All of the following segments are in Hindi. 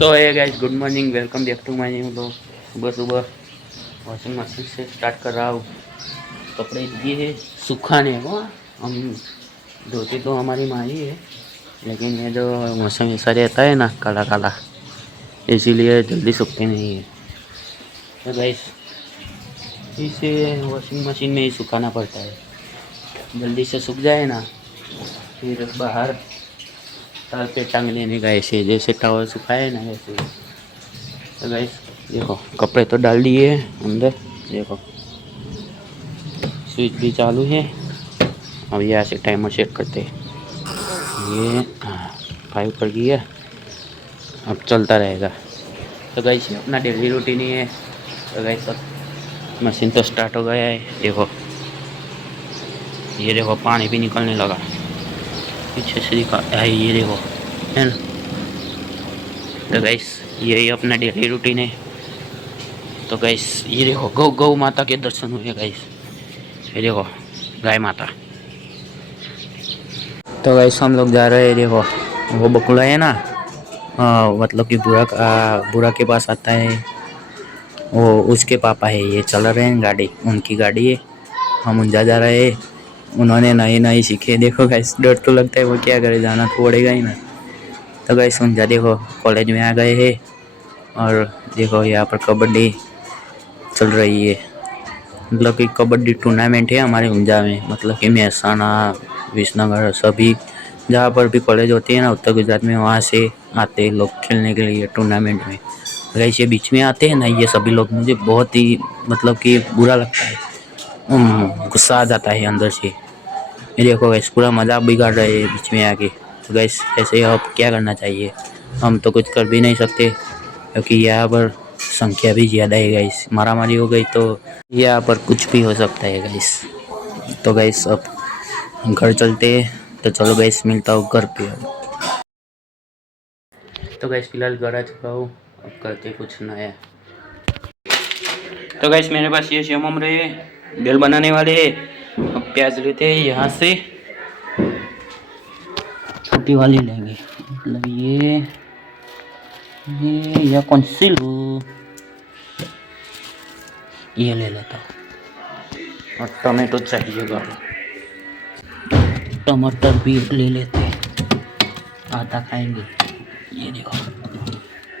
So hi guys, good morning, welcome back to my new blog. सुबह सुबह वॉशिंग मशीन से स्टार्ट कर रहा हूँ। कपड़े ये है सुखाने वो हम धोते तो हमारी माँ ही है, लेकिन ये जो मौसम ऐसा रहता है ना काला काला, इसीलिए जल्दी सूखते नहीं है। तो गाइस इसे वॉशिंग मशीन में ही सुखाना पड़ता है, जल्दी से सूख जाए ना फिर बाहर तार पे टांग लेने का, ऐसे जैसे टावल सुखाए ना ऐसे। तो गाइस देखो कपड़े तो डाल दिए अंदर, देखो स्विच भी चालू है। अब यहाँ से टाइमर सेट करते हैं, ये 5 पर गया, अब चलता रहेगा। तो गाइस ये अपना डेली रूटीन ही है। तो गाइस अब मशीन तो स्टार्ट हो गया है, देखो ये देखो पानी भी निकलने लगा पीछे से, दिखा ये देखो है ना। तो गाइस यही अपना डेली रूटीन है। तो गाइस ये देखो गौ माता के दर्शन हुए गाइस, ये देखो गाय माता। तो गाइस हम लोग जा रहे हैं, देखो वो बकुला है ना, मतलब कि बुरा के पास आता है, वो उसके पापा है, ये चला रहे हैं गाड़ी, उनकी गाड़ी है। हम उनजा जा रहे हैं, उन्होंने नई नई सीखे। देखो गाइस डर तो लगता है, वो क्या करे, जाना तो पड़ेगा ही ना। तो गाइस उनजा देखो कॉलेज में आ गए हैं, और देखो यहाँ पर कबड्डी चल रही है। मतलब कि कबड्डी टूर्नामेंट है हमारे ऊंझा में, मतलब कि मेहसाना, विसनगर, सभी जहाँ पर भी कॉलेज होती है ना उत्तर गुजरात में, वहाँ से आते हैं लोग खेलने के लिए टूर्नामेंट में। अगर ये बीच में आते हैं ना ये सभी लोग, मुझे बहुत ही मतलब कि बुरा लगता है, गुस्सा आ जाता है अंदर से। ये देखो गैस पूरा मजाक बिगाड़ रहे हैं बीच में आके। तो गैस ऐसे अब क्या करना चाहिए, हम तो कुछ कर भी नहीं सकते, क्योंकि यहाँ पर संख्या भी ज़्यादा है गाइस। मारामारी हो गई तो यहाँ पर कुछ भी हो सकता है गाइस। तो गाइस अब घर चलते हैं, तो चलो गाइस मिलता हूँ घर पे। तो गाइस फिलहाल घर आ चुका हूँ, अब करते कुछ नया। तो गाइस मेरे पास ये सेव ममरे बेल बनाने वाले हैं। अब प्याज लेते हैं, यहाँ से छोटी वाली लेंगे, मतलब ये कौन सी लूँ, ये ले लेता हूँ। और टमाटो चाहिएगा, टमाटर भी ले लेते हैं, आधा खाएंगे। ये देखो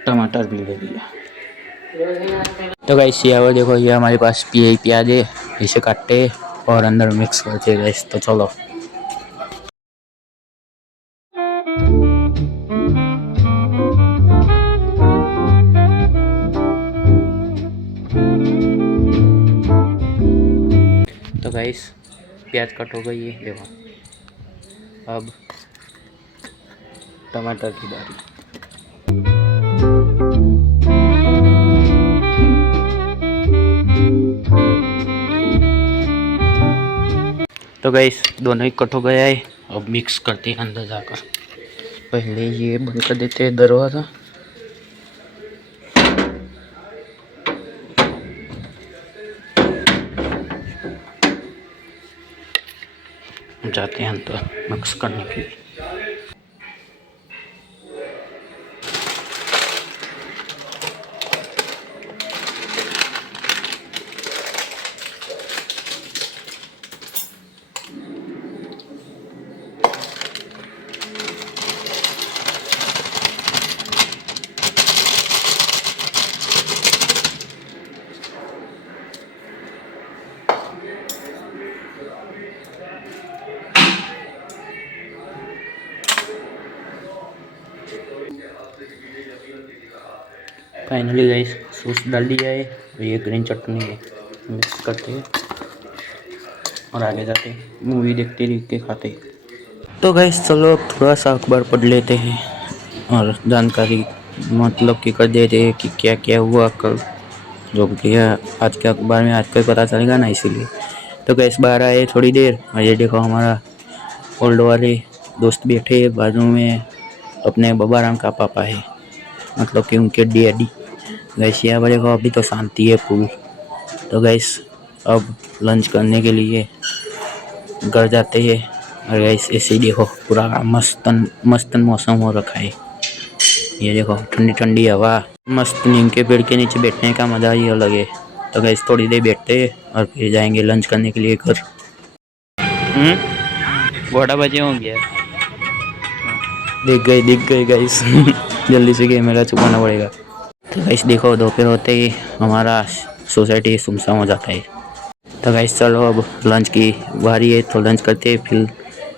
टमाटर भी ले लिया। तो गाइस ये देखो ये हमारे पास प्याज है, इसे काटते और अंदर मिक्स करते गाइस। तो चलो तो गाइस प्याज कट हो गई है, देखो अब टमाटर की बारी। तो गाइस दोनों ही कट हो गया है, अब मिक्स करते हैं अंदर जाकर। पहले ये बंद कर देते हैं दरवाज़ा। जाते हैं अंदर मिक्स करने के लिए। फाइनली गाइस सॉस डाल दिया है, और ये ग्रीन चटनी है, मिक्स करते हैं और आगे जाते मूवी देखते देख के खाते। तो गाइस चलो थोड़ा सा अखबार पढ़ लेते हैं और जानकारी मतलब कि कर देते हैं कि क्या क्या हुआ कल, जो भी है आज के अखबार में आज का पता चलेगा ना, इसीलिए। तो गैस बाहर आए थोड़ी देर, और ये देखो हमारा ओल्ड वाले दोस्त बैठे बाजू में, अपने बाबा राम का पापा है, मतलब कि उनके डैडी। गैस यहाँ पर देखो अभी तो शांति है फुल। तो गैस अब लंच करने के लिए घर जाते हैं। और गैस ऐसे ही देखो पूरा मस्तन मौसम हो रखा है। ये देखो ठंडी ठंडी हवा, मस्त नीम के पेड़ के नीचे बैठने का मजा ही अलग है। तो गाइस थोड़ी देर बैठते हैं और फिर जाएंगे लंच करने के लिए घर। बड़ा बजे होंगे, दिख गई गाइस जल्दी से कैमरा छुपाना पड़ेगा। तो गाइस देखो दोपहर होते ही हमारा सोसाइटी सुनसान हो जाता है। तो गाइस चलो अब लंच की बारी है, तो लंच करते हैं,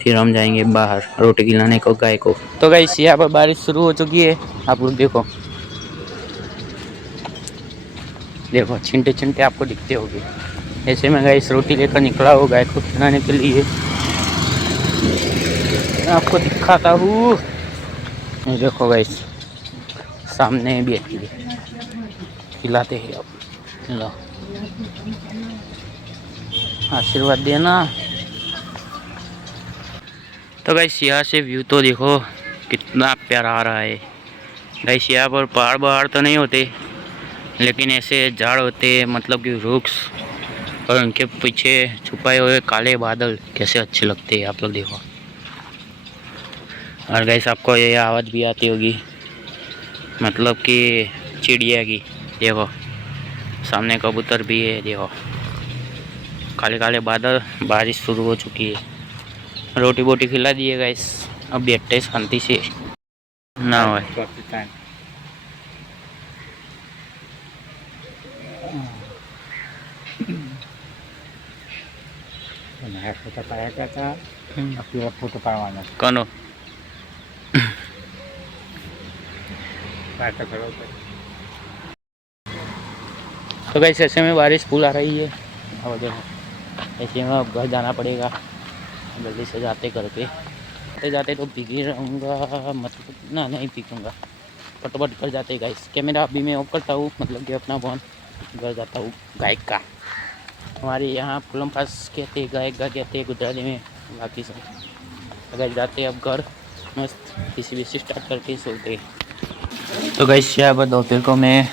फिर हम जाएंगे बाहर रोटी खिलाने को गाय को। तो गाइस यहाँ पर बारिश शुरू हो चुकी है, आप लोग देखो देखो छिंटे छिंटे आपको दिखते होंगे। ऐसे में गाइस रोटी लेकर निकला हो गाय को खिलाने के लिए, मैं आपको दिखाता हूँ। देखो गाइस सामने भी खिलाते हैं, अब लो आशीर्वाद देना। तो गाइस यहाँ से व्यू तो देखो कितना प्यारा आ रहा है। गाइस यहाँ पर पहाड़ तो नहीं होते, लेकिन ऐसे झाड़ होते हैं, मतलब कि वृक्ष, और उनके पीछे छुपाए हुए काले बादल कैसे अच्छे लगते हैं, आप लोग देखो। और गाइस आपको ये आवाज़ भी आती होगी, मतलब कि चिड़िया की। देखो सामने कबूतर भी है, देखो काले काले बादल, बारिश शुरू हो चुकी है। रोटी बोटी खिला दिए गाइस, अब बैठते शांति से ना भाई। फोटो पाया था, अपना फोटो पावाना कौन तो गाइस ऐसे में बारिश फुल आ रही है, और देखो ऐसे में अब घर जाना पड़ेगा, जल्दी से जाते घर पे। जाते जाते तो भीगी रहूँगा, मतलब ना नहीं भीगूँगा, फटाफट घर जाते गाइस। कैमरा अभी मैं ऑफ करता हूँ, मतलब कि अपना फोन, घर जाता हूँ गायक का। हमारे यहाँ पुलम पास कहते हैं, गायक का कहते हैं गुजराती में, बाकी सब। अगर जाते अब घर मस्त किसी स्टार्ट करके सोते। तो गाइस यहाँ पर दोपहर को मैं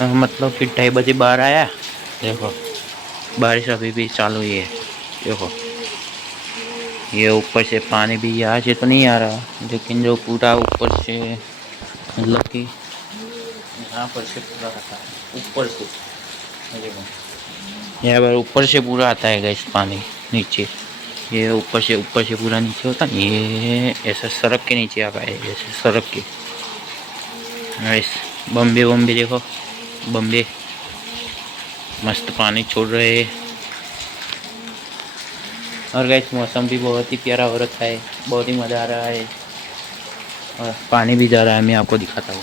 मतलब कि 2:30 बजे बाहर आया, देखो बारिश अभी भी चालू ही है। देखो ये ऊपर से पानी भी यहाँ से तो नहीं आ रहा, लेकिन जो पूरा ऊपर से, मतलब कि यहाँ पर से पूरा आता है ऊपर से। देखो यहाँ पर ऊपर से पूरा आता है गाइस पानी नीचे, ये ऊपर से पूरा नीचे होता है, ये ऐसा सड़क के नीचे आ गया है, जैसे सड़क के। गाइस बम्बे देखो, बम्बे मस्त पानी छोड़ रहे हैं। और गाइस मौसम भी बहुत ही प्यारा हो रखा है, बहुत ही मज़ा आ रहा है, और पानी भी जा रहा है, मैं आपको दिखाता हूँ।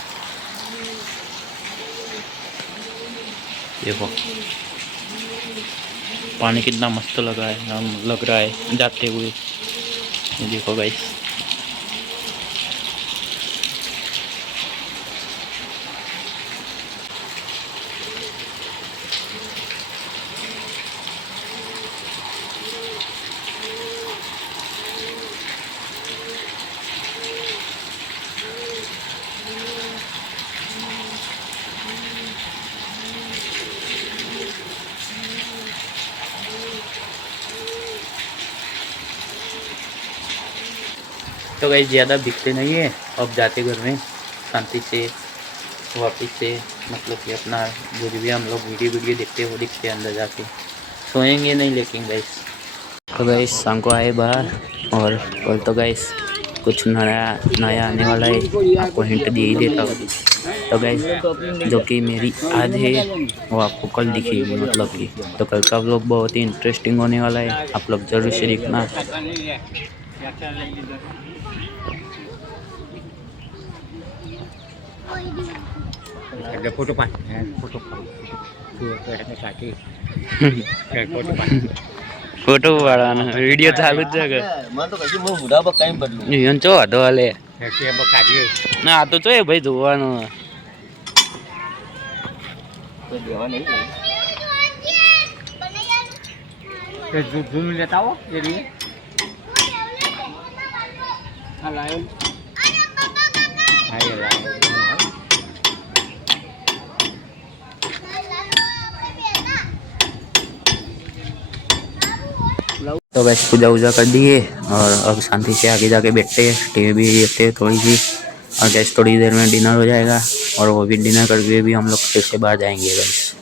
देखो पानी कितना मस्त लग रहा है जाते हुए, ये देखो गाइस। तो गाइस ज़्यादा दिखते नहीं है, अब जाते घर में शांति से वापस से, मतलब कि अपना जो भी हम लोग वीडियो देखते हैं वो दिखते हैं, अंदर जाके सोएंगे नहीं। लेकिन गाइस तो गाइस शाम को आए बाहर, और कल तो गाइस कुछ नया आने वाला है, आपको हिंट दे ही देता हूँ। तो गाइस जो कि मेरी आज है वो आपको कल दिखेगी, मतलब कि तो कल का व्लॉग बहुत ही इंटरेस्टिंग होने वाला है, आप लोग जरूर से देखना। फोटो फोटो पाड़वाना, वीडियो चालू જ છે મને તો કશું હું મુડા પર કઈ બદલું ઈવન ચો હતો હાલે કે બકાડી ના આ તો ચોય ભાઈ જોવાનું કોઈ દેવા નહીં કે ઝૂમ લેતા હો એ રી આ લાયો આ લાયો तो बस पूजा वूजा कर दी है, और अब शांति से आगे जाके बैठते हैं, टीवी भी देखते हैं थोड़ी सी, और गैस थोड़ी देर में डिनर हो जाएगा और वो भी डिनर करके भी हम लोग फिर से बाहर जाएंगे गैस।